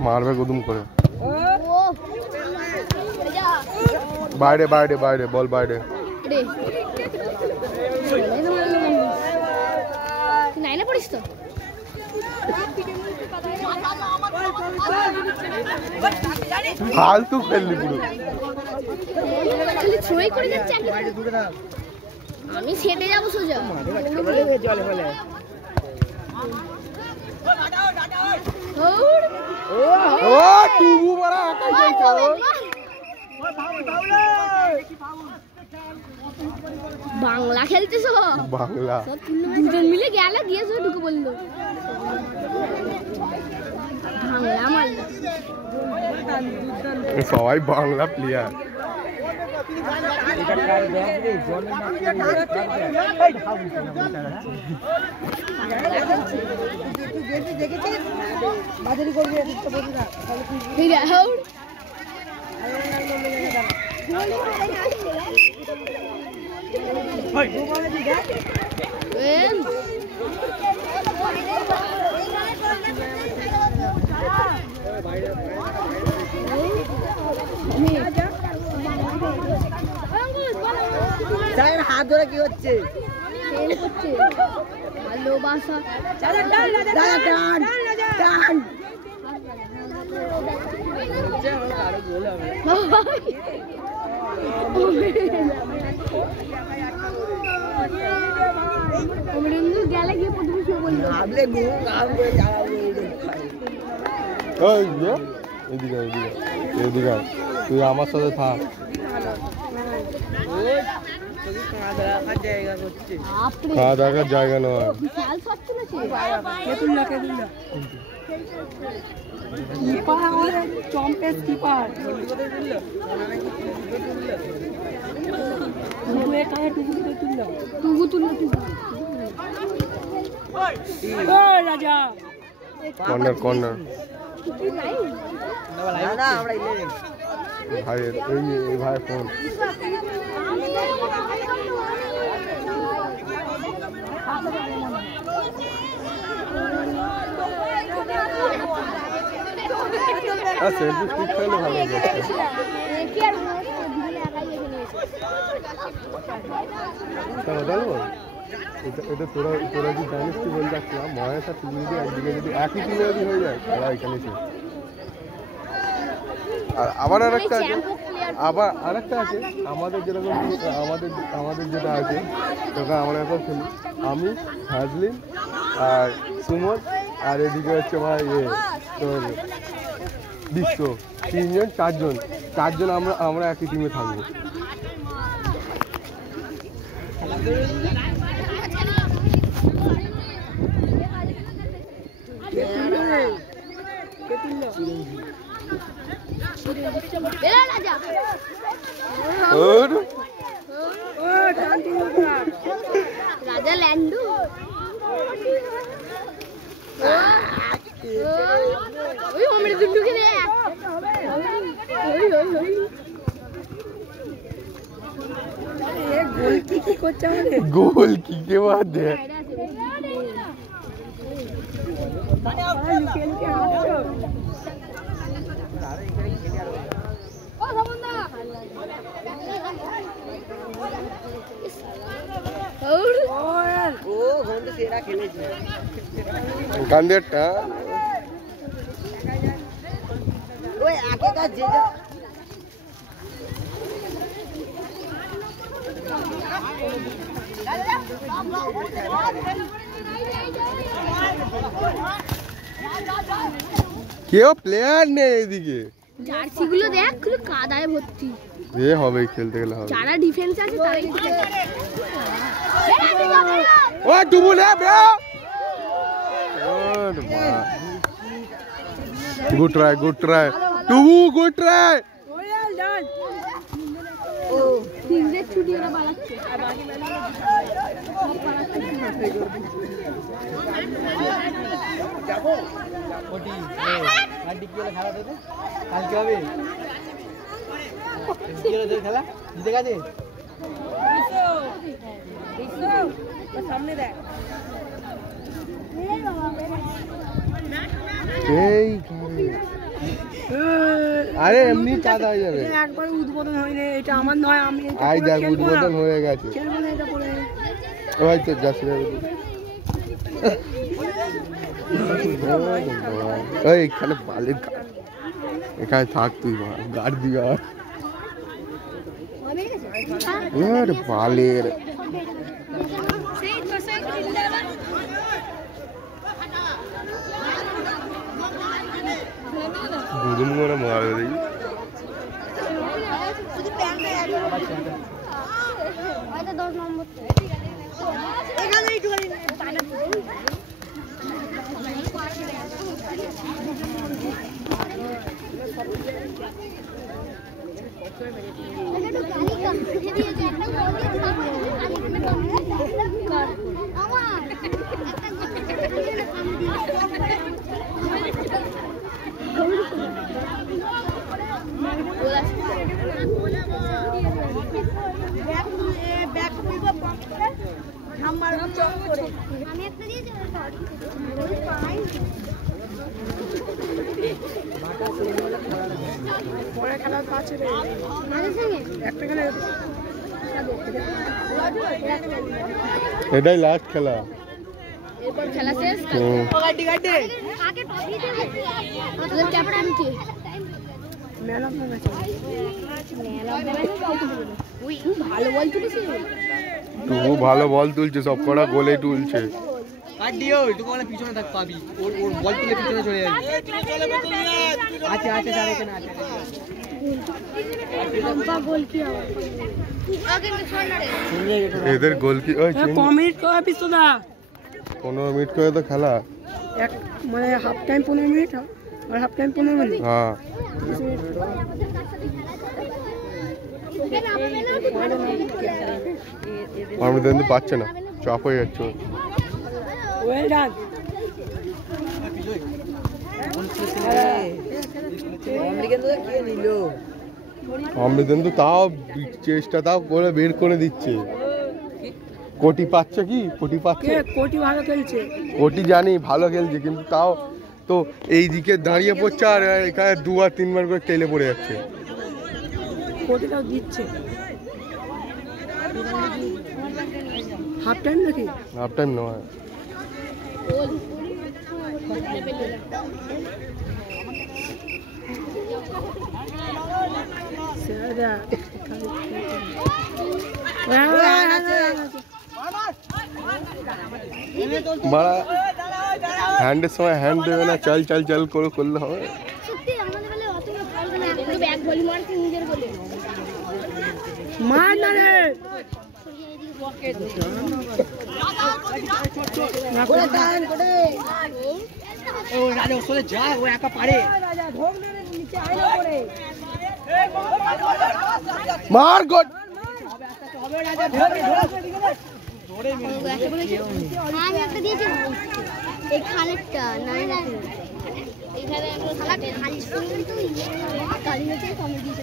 মারবে গুদুম করে বাইরে বাইরে বাইরে বল বাইরে নাইলে পড়িস তো ফালতু খেললি পুরো ছুঁই করে যাচ্ছে আমি সেটে যাবো সোজা ও টুবু বড়া একাই যাইছো বাংলা খেলতেছো বাংলা দুজন মিলে গেলে দিয়েছো ঢুকে বললো বাংলা মারলো সবাই বাংলা প্লেয়ার হাত ধরে কি হচ্ছে ভালোবাসা গেলে গিয়ে এদিকে এদিকে এদিকে তুই আমার সাথে থাক খাওয়া দাওয়ার জায়গা নয় কর্নার কর্নার ভাইয়ের এই ভাইয়ের ফোন সেলফি স্টিক খেলে ভালো হবে এটা তোরা তোরা যদি জানিস কি বলে যাচ্ছিলাম মহেশ আর তুমি যদি একদিকে যদি একই টিমে যদি হয়ে যায় তারা এখানে আর আবার আরেকটা আছে আবার আরেকটা আছে আমাদের যেরকম আমাদের যেটা আছে তোকে আমরা এখন খেলি আমি হাজলিন আর সুমন আর এদিকে হচ্ছে ভাই তোর বিশ্ব তিনজন চারজন আমরা একই টিমে থাকবো রাজা ল্যান্ডু ওই আমরা দুটো খেলে গোল কি কে বাদ দে গান্ধীটা ওই আগে কাজ যে কেউ প্লেয়ার নেই এদিকে জার্সি গুলো দেখ পুরো কাদায় ভর্তি এ হবে খেলতে গেলে হবে যারা ডিফেন্স আছে তারাই ও ডুবুলে বে গুড ট্রাই টুবু গুড ট্রাই তিনদের ছুটি ওরা পালাচ্ছে কালকে হবে খেলা জিতে গেছে সামনে দেখ এই আরে এমনি কাজ হয়ে যাবে একবার উদ্বোধন হয়নি এটা আমার নয় আমি আই দেখ উদ্বোধন হয়ে গেছে খেলবো না এটা পরে ওই তো যাচ্ছে ওই এখানে বালের এখানে থাক তুই গাড় দিবা বালের দুদিন করে মারে দিই এটাই লাস্ট খেলা খেলা শেষ ভালো বল তুলেছে তবু ভালো বল তুলছে সব কটা গোলে তুলছে পিছনে থাক পাবি ওর বল তুলে পিছনে চলে যাবে আছে আছে স্যার এখানে আছে এদের গোল কি ওই 15 মিনিট করে পিস তো দা 15 মিনিট করে তো খেলা এক মানে হাফ টাইম 15 মিনিট আর হাফ টাইম 15 মিনিট হ্যাঁ আমি তো পাচ্ছে না চাপ হয়ে যাচ্ছে ওয়েল ডান অমৃতেন্দু তাও চেষ্টা তাও করে বের করে দিচ্ছে কোটি পাচ্ছে কি কোটি পাচ্ছে কোটি ভালো খেলছে কোটি জানি ভালো খেলছে কিন্তু তাও তো এই দিকে দাঁড়িয়ে পড়ছে আর এখানে 2 আর 3 বার করে টেলে পড়ে যাচ্ছে কোটিটাও দিচ্ছে হাফ টাইম নাকি হাফ টাইম নয় बड़ा হ্যান্ডের সময় হ্যান্ড দেবে না চল চল চল করে করলে হবে মার না রে ও রাজা ওখানে যা ও একা পারে মার গড হবে রাজা ধরে ধরে আমি একটা দিয়েছি এই খালেরটা নাই না এখানে আমরা খালি শুনতে তো কালি হচ্ছে কমে দিয়েছে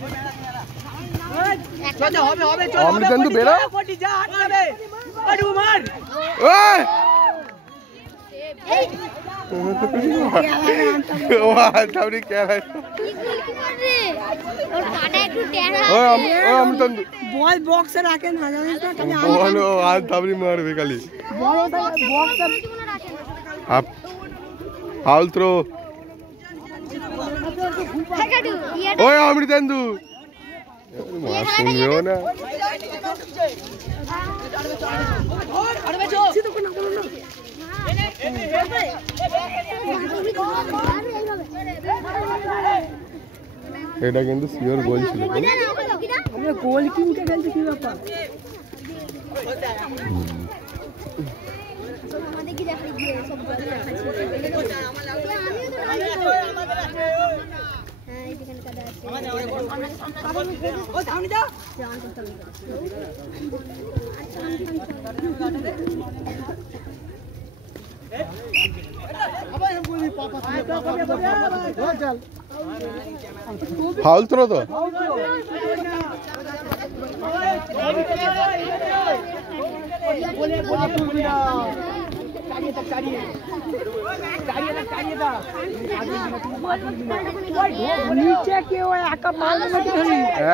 চল হবে হবে চল অমৃতেন্দু বেরো কোটি যা আটকাবে আডু মার ওই এই ও আলতাবরি কে है কি গোল কি মারবে ওর কাটা একটু টেরা ও অমৃতেন্দু বল বক্সে রাখে না জানিস না খালি বল ও আলতাবরি মারবে খালি বল বক্সে আপ হাউল থ্রো ওই অমৃতেন্দু মার শুনবেও না এটা কিন্তু সিওর গোল ছিল আমরা গোল কি উঠে গেছে কি ব্যাপার আমাদের কি দেখা গিয়ে সব বলে রাখা ছিল হ্যাঁ এখানে ফাউল থ্রো তো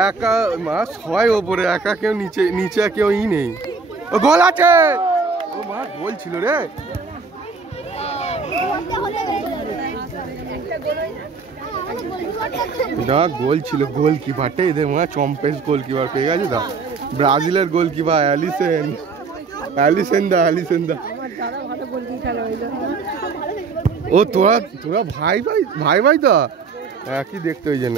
একা মাছ হয় ওপরে, একা কেউ নিচে, নিচে কেউ ই নেই। ও গোল আছে, ও মা গোল ছিল রে। না গোল ছিল, গোলকিপারটা এদের মনে হয় চম্পেস গোলকিপার পেয়ে গেছে দা, ব্রাজিলের গোলকিপার অ্যালিসেন দা। ও তোরা তোরা ভাই তো একই দেখতে ওই জন্য।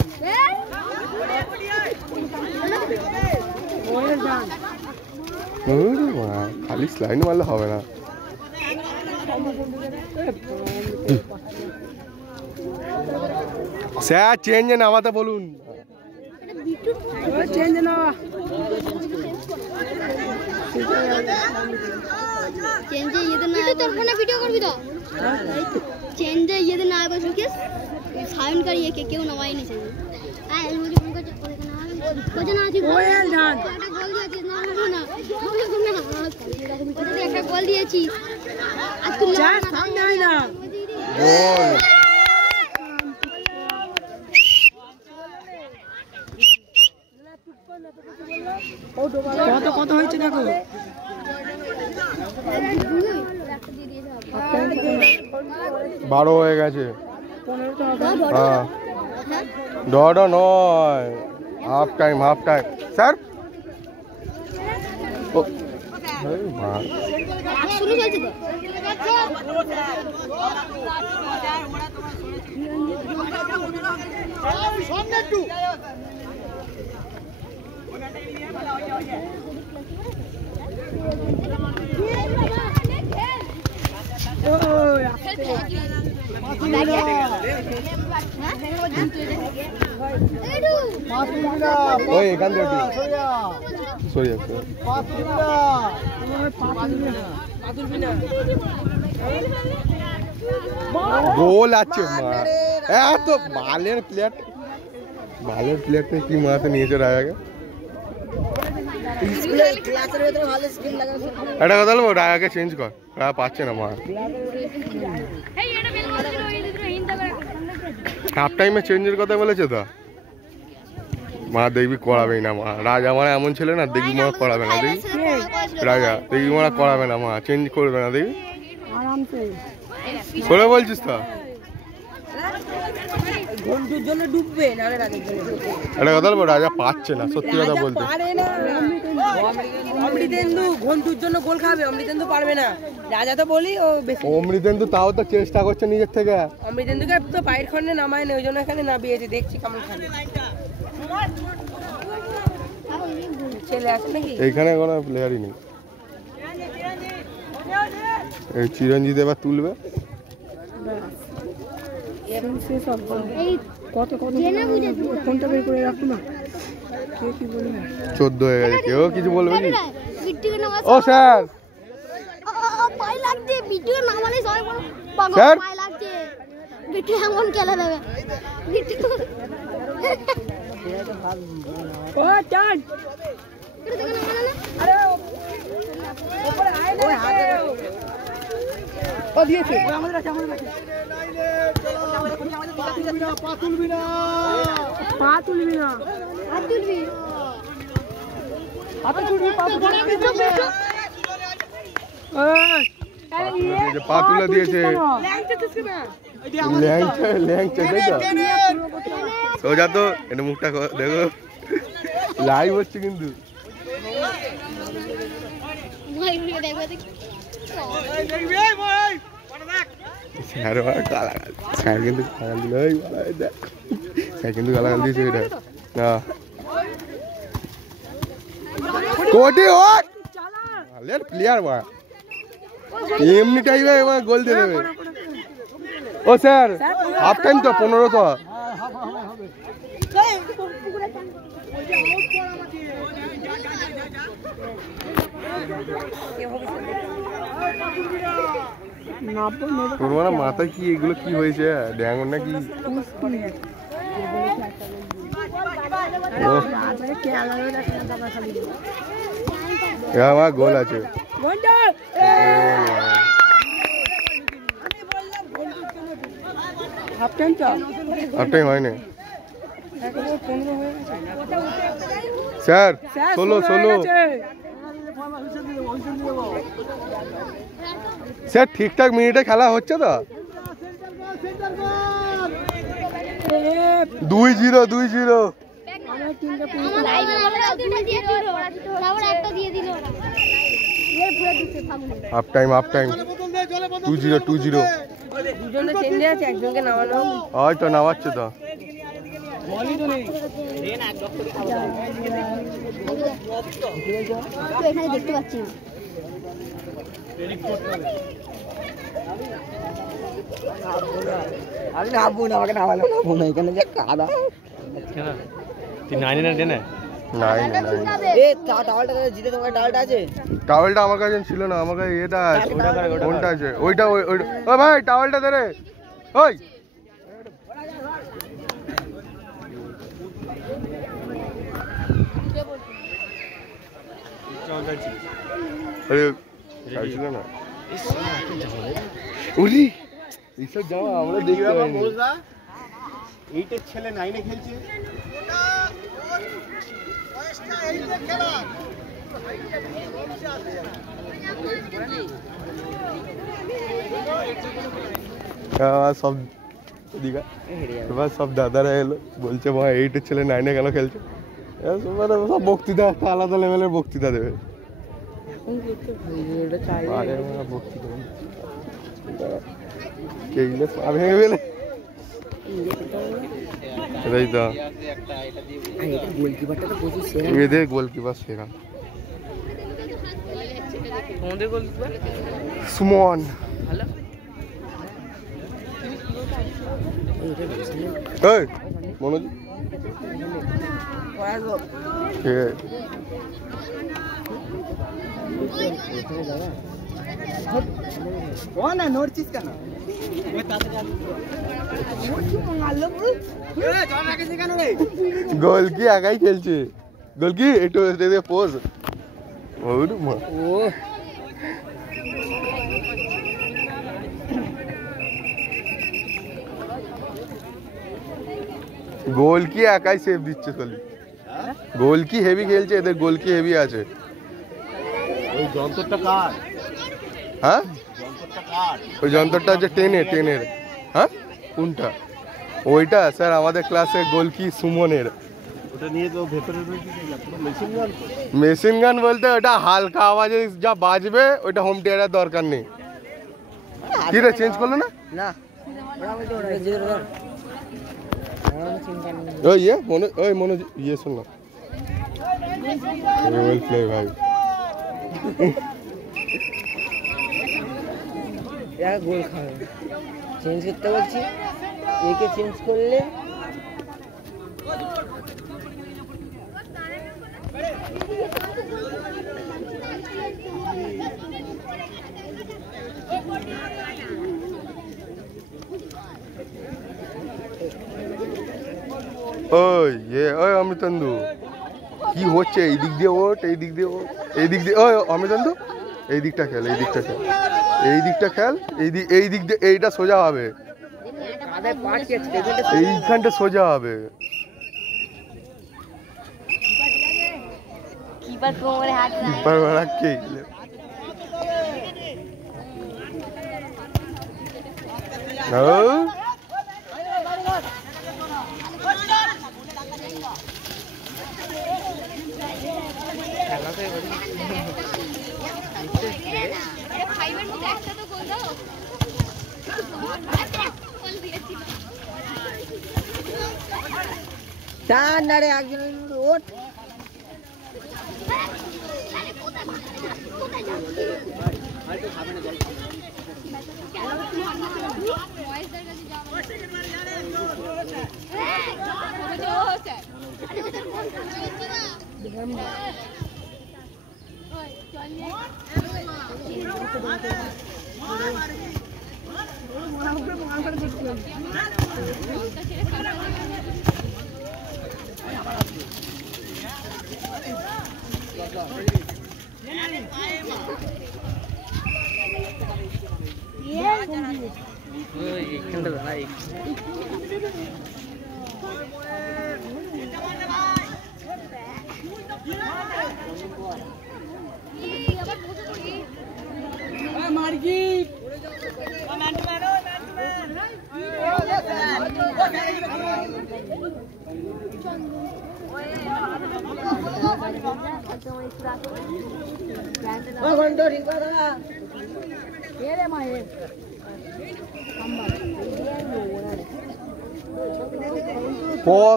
খালি স্লাইড মারলে হবে না। স্যার চেঞ্জ নামাতে বলুন। চেঞ্জে ইয়েতে না তোর ফোনে ভিডিও করবি তো চেঞ্জে ইয়েতে না আবার সুকেশ সাউন্ড করিয়ে কেউ নামাইনি চেঞ্জ আয় মুজি ফোন করতে কোচ না আছে ওয়েল ডান একটা গোল দিয়েছিস না একটা গোল দিয়েছিস আর তুই চার সামনে আই না গোল কত হয়েছে দেখো 12 হয়ে গেছে। হ্যাঁ ডট নয়, হাফ টাইম স্যার। ও শুরু হয়েছে তো ওই এখান থেকে গোল আছে মা, এত বালের প্লেয়ারটা কি মাথাতে নিয়েছে রাজাকে। এটা কথা বলবো, রায়াকে চেঞ্জ কর, রায়া পাচ্ছে না মা। হাফ টাইমে চেঞ্জের কথা বলেছে তো মা, দেখবি করাবেই না মা। রাজা মানে এমন ছেলে না, দেখবি মা করাবে না, দেখবি রাজা দেখবি মা করাবে না মা, চেঞ্জ করবে না, দেখবি করে বলছিস তো। এটা কথা বলবো, রাজা পাচ্ছে না, সত্যি কথা বলতে। অমৃতেন্দু ঘন্টুর জন্য গোল খাবে, অমৃতেন্দু পারবে না। রাজা তো বলি ও বেশি, অমৃতেন্দু তাও তো চেষ্টা করছে নিজের থেকে। অমৃতেন্দুকে তো পায়ের খন্ডে নামায় না, ওই জন্য এখানে নামিয়েছে, দেখছি কেমন খাবে। ছেলে আছে নাকি এইখানে? কোনো প্লেয়ারই নেই। এই চিরঞ্জিত এবার তুলবে। কত ফোনটা বের করে রাখো না, কে কি বলবে। 14 হয়ে গেছে, কেউ কিছু বলবে কি? ও স্যার পাই লাগছে ভিডিও নামালে সবাই বল স্যার পাই লাগছে ভিডিও এমন খেলা দেবে ও টান আরে উপরে আয় না, ও দিয়েছে আমাদের কাছে পা তুলবি না পা তুলে দিয়েছে। সোজা তো এটা মুখটা দেখো, লাইভ হচ্ছে কিন্তু। স্যার কিন্তু গালাগাল দিল, স্যার কিন্তু গালাগাল দিয়েছে এটা। কোটি প্লেয়ার বা এমনি টাইমে এবার গোল দিয়ে দেবে। ও স্যার হাফ টাইম তো 15 তো তোর মানে মাথায় কি এগুলো কি হয়েছে ড্যাঙ্গর নাকি আমার গোল আছে হাফটাইম হয়নি স্যার 16 স্যার ঠিকঠাক মিনিটে খেলা হচ্ছে তো 2-0 হাফ টাইম 2-0 দুজনে চেঞ্জে আছে একজনকে নামানো হয়তো নামাচ্ছে তো এখানে দেখতে পাচ্ছি না আমি নামবো না আমাকে নামালো না এখানে যে কাদা তুই 9 না 10 টাওয়ালটা জিতে তোমার টাওয়ালটা আছে টাওয়েলটা আমার কাছে ছিল না আমার কাছে এটা আছে কোনটা আছে ওইটা ও ভাই টাওয়েলটা দে রে ওই আরে ছিল না উরি এইসব জামা আমরা দেখতে পাইনি এইটার ছেলে 9 এ খেলছে সব দিঘা এবার সব দাদারা এলো বলছে ভাই 8 ছেলে 9 কেন খেলছে সব বক্তৃতা একটা আলাদা লেভেলের বক্তৃতা দেবে ভেঙে গেলে এটাই তো এদের গোলকিপার সেরা সুমন এই মনোজ না নড়ছিস কেন গোল কি একাই খেলছে গোল কি একটু পোজ ও গোল কি একাই সেভ দিচ্ছে খালি গোল কি হেভি খেলছে এদের গোল কি হেভি আছে ওই যন্ত্রটা কার হ্যাঁ যন্ত্রটা কার ওই যন্ত্রটা হচ্ছে টেনের হ্যাঁ কোনটা ওইটা স্যার আমাদের ক্লাসে গোল কি সুমনের ওটা নিয়ে তো ভেতরে মেশিন গান মেশিন গান বলতে ওটা হালকা আওয়াজে যা বাজবে ওইটা হোম থিয়েটার দরকার নেই কি রে চেঞ্জ করলো না না ওই মনোজ শোন না ওয়েল প্লে ভাই গোল খাবে চেঞ্জ করতে বলছি একে চেঞ্জ করলে ওই অমৃতেন্দু কি হচ্ছে এই দিক দিয়ে ওঠ এই দিক দিয়ে ওঠ এই দিক দিয়ে ওই অমৃতেন্দু এই দিকটা খেল এই দিকটা খেল এই দিক দিয়ে এইটা সোজা হবে এইখানটা সোজা হবে কিপার কে রে একজন ওঠ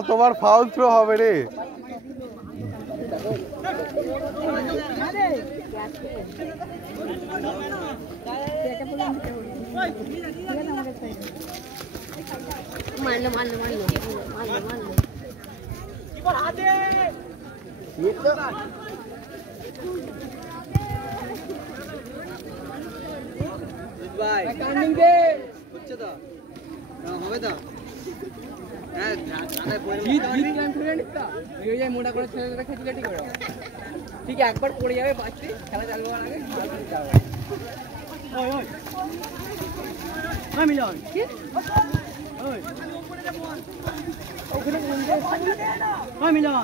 তোমার ফাউল থ্রো হবে রে। মোটা করে ছেলেরা খেতে ঠিক করে ঠিক একবার পড়ে যাবে বাচ্চি খেলা চালু হওয়ার আগে মিলন মিলন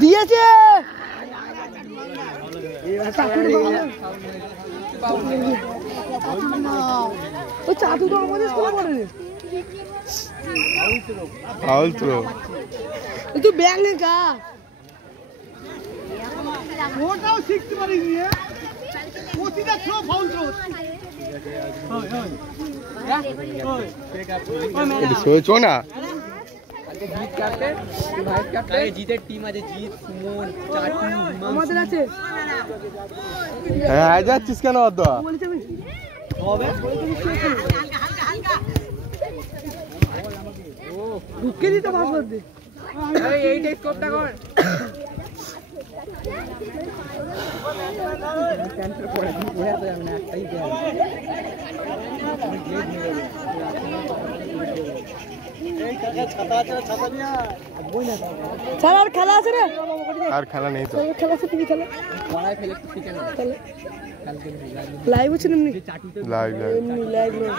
দিয়েছে ও চাদু তো আমাদের স্কুলে পড়ে ফাউল থ্রো তুই ব্যাগ নে কা ওটাও শিখতে পারিস নি প্রতিটা থ্রো ফাউল থ্রো শোয়েছো না জিতের টিম আছে জিত সুমন চাটু আমাদের আছে হ্যাঁ যাচ্ছিস কেন অত ঢুকে দিতে পারবো এইটাই স্কোপটা কর আর খেলা আছে রে আর খেলা নেই তো খেলা আছে তুমি খেলা লাইভ আছে এমনি লাইভ এমনি লাইভ নেই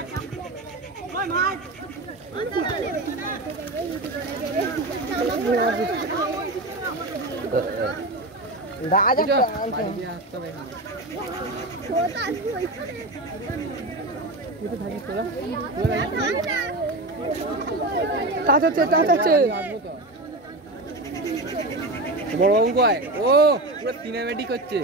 বড় বাবু কয় ও পুরো সিনেমেটিক হচ্ছে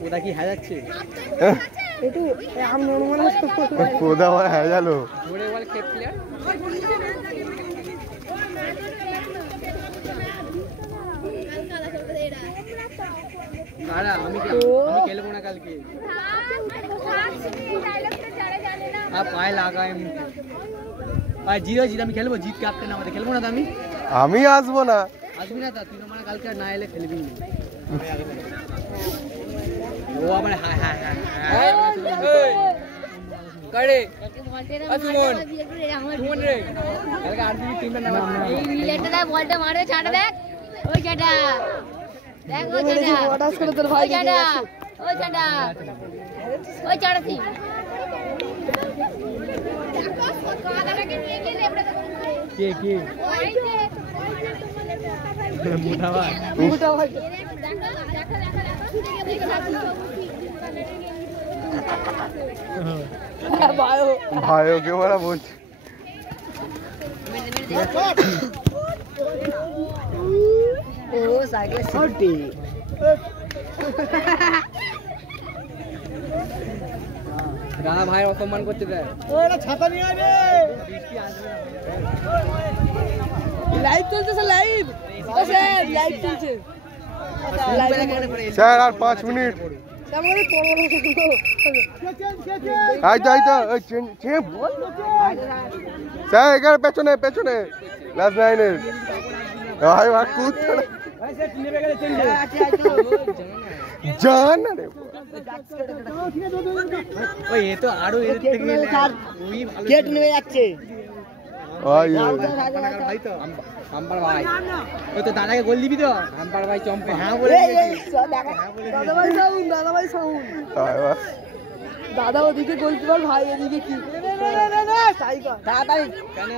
পোদা কি হ্যাঁ যাচ্ছে পোদা হ্যাঁ গেলো ধরে বল খেপ প্লেয়ার আমি খেলবো না কালকে পায়ে লাগায় জিরো জিত আমি খেলবো জিত ক্যাপ্টেন আমাদের খেলবো না তো আমি আসবো না আসবি না তা তুই মানে কালকে না এলে খেলবি না ও আবার হ্যাঁ হ্যাঁ হ্যাঁ কারে সুমন সুমন রে কালকে আরবি টিমটা নাম এই মিলেটটা বলটা মারে ছাড়া দেখ ওই ছাড়া দেখ ওই ছাড়া ওটাস করে তোর ভাই ওই ছাড়া ওই ছাড়া ওই ছাড়া তুই কে কে মোটা ভাই ভাই ওকে বলা বলছে ও সাইকেল ছুটি রানা ভাই অসম্মান করতে দেয় লাইভ চলছে লাইভ লাইভ চলছে স্যার আর 5 মিনিট আই তো ওই বল স্যার এখানে পেছনে পেছনে ক্লাস 9 এর ভাই ভাই কুদ জান রে ওই এ তো আরো এর থেকে ওই ভালো গেট নেমে যাচ্ছে ভাই ভাই তো আম্পার ভাই ওই তো দাদাকে গোল দিবি তো আম্পার ভাই চম্পে হ্যাঁ বলে দাদা ভাই সাউন্ড দাদা ওদিকে গোলকিপার ভাই এদিকে কি তাড়াতাড়ি কেন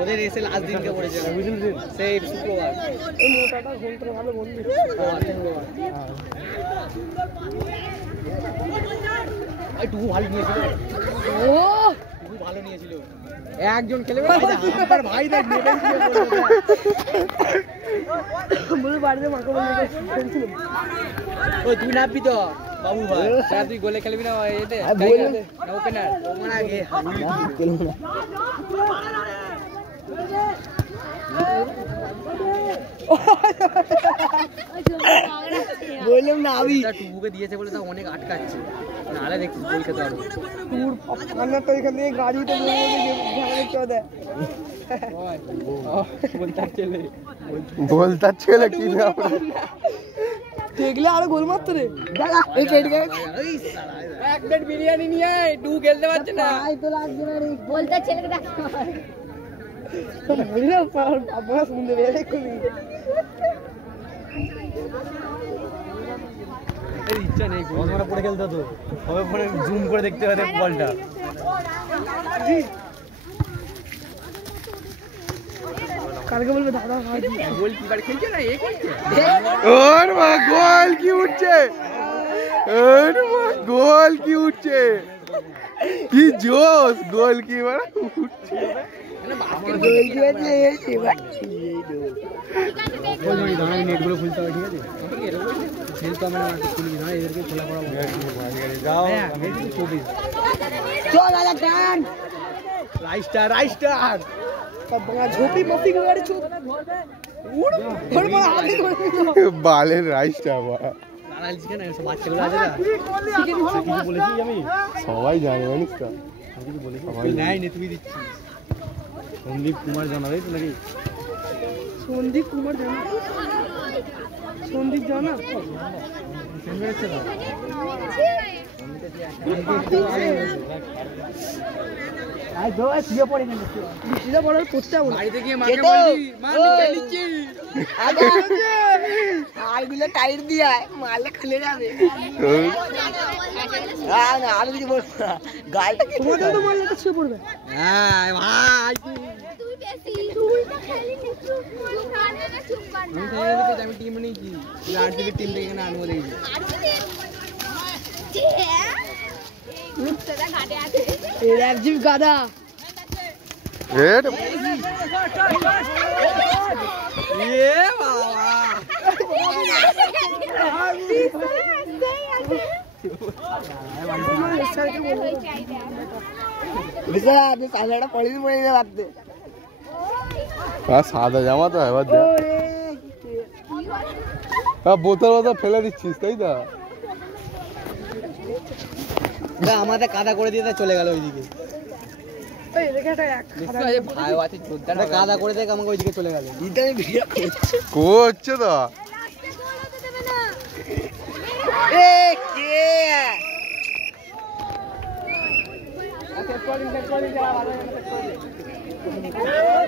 ওদের এসে লাস্ট দিনকে পড়েছে সেই শুক্রবার এই মোটাটা গোলটা ভালো বন্ধু টুকু ভালো নিয়েছিল ও টুকু ভালো নিয়েছিল একজন খেলে আম্পার ভাই দেখ নেবেন বলে বাড়িতে মাকে বলে ওই তুই নাববি তো বাবু ভাই স্যার তুই গোলে খেলবি না এতে ওপেনার ওপেনার আগে বললাম না আমি টুকুকে দিয়েছে বলে তা অনেক আটকাচ্ছে নাহলে দেখছিস গোল খেতে পারবো টুর পান্না তো এখান থেকে গাড়িতে ঝাড়া দেয় বলতার ছেলে কি না দেখলে আরো গোল মারতো রে এই পেট গেছে এক প্লেট বিরিয়ানি নিয়ে টু খেলতে পারছে না তো লাগবে না রে বলতে ছেলেকে ডাক বুঝলে আপনারা শুনতে পেরে খুবই ইচ্ছা নেই আমরা পড়ে খেলতে তো সবাই পরে জুম করে দেখতে পারে বলটা কালকে বলবে দাদা ভাই গোল কিপার খেলছে না এ করছে ওর মা গোল কি উঠছে ওর মা গোল কি উঠছে কি জোস গোল কি মানে উঠছে নেটগুলো খুলতে হবে ঠিক আছে খেলতে হবে না খুলবি না এদেরকে খোলা করা যাও চল দাদা টান রাইস্টার ঝোপি মপি গাড়ি চল বালের রাইসটা আবার বাচ্চাগুলো আছে না কিছু বলেছি আমি সবাই জানে জানিস তো সবাই নেয়নি তুই দিচ্ছিস সন্দীপ কুমার জানাবে তো নাকি সন্দীপ কুমার জানা সন্দীপ জানা বাড়িতে গিয়ে মাকে বলবি মা নিয়ে নিচ্ছি আইগুলো টাইট দিয়ে মারলে খুলে যাবে না আর কিছু বলবো না গালটা তোমাদের তো মারলে তো ছুঁয়ে পড়বে হ্যাঁ ভাই তুই বেশি তুইটা খেলি নি চুপ কর কানে না চুপ কর না আমি টিম নিয়েছি লাস্ট দিকে টিম থেকে এখানে আনবো দেখি মুখটা ঘাটে আছে এই একজিব গাদা রেড এ বাবা সাদাটা পড়ে পড়ে রাখতে সাদা জামা তো এবার যা বোতল বোতল ফেলে দিচ্ছিস তাই তো আমাদের কাদা করে দিয়ে চলে গেল ওইদিকে ভাই আছে কাদা করে দিয়ে আমাকে ওইদিকে চলে গেল করছে তো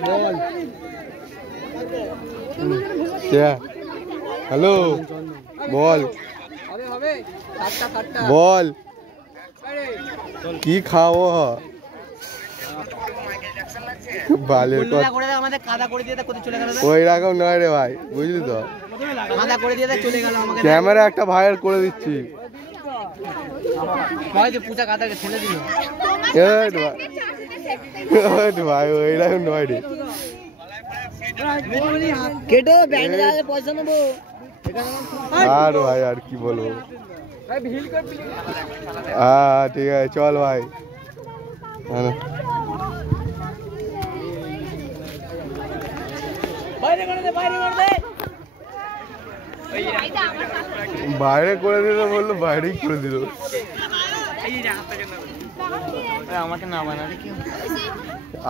বল হ্যালো বল হবে হবে 7টা বল কি খাবো বালের বললা করে দাও আমাদের কাদা করে দিয়ে দাও কোথায় চলে গেল ওই রকম নয় রে ভাই বুঝলি তো কাদা করে দিয়ে দাও চলে গেল আমাকে ক্যামেরা একটা ভাইরাল করে দিচ্ছি ভাই যে পূজা কাদাকে ছেড়ে দিল ভাই ওই রকম নয় রে কেটে ব্যান্ড লাগালে পয়সা নেবো আর ভাই আর কি বলবো হ্যাঁ ঠিক আছে চল ভাই বাইরে করে দিল বললো বাইরেই করে দিল আমাকে না বানালে কি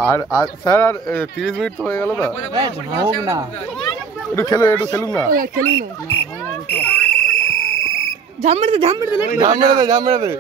আর স্যার আর 30 মিনিট তো হয়ে গেল তো হোক না একটু খেলুন না ঝাম মেরে দে ঝাম মেরে দে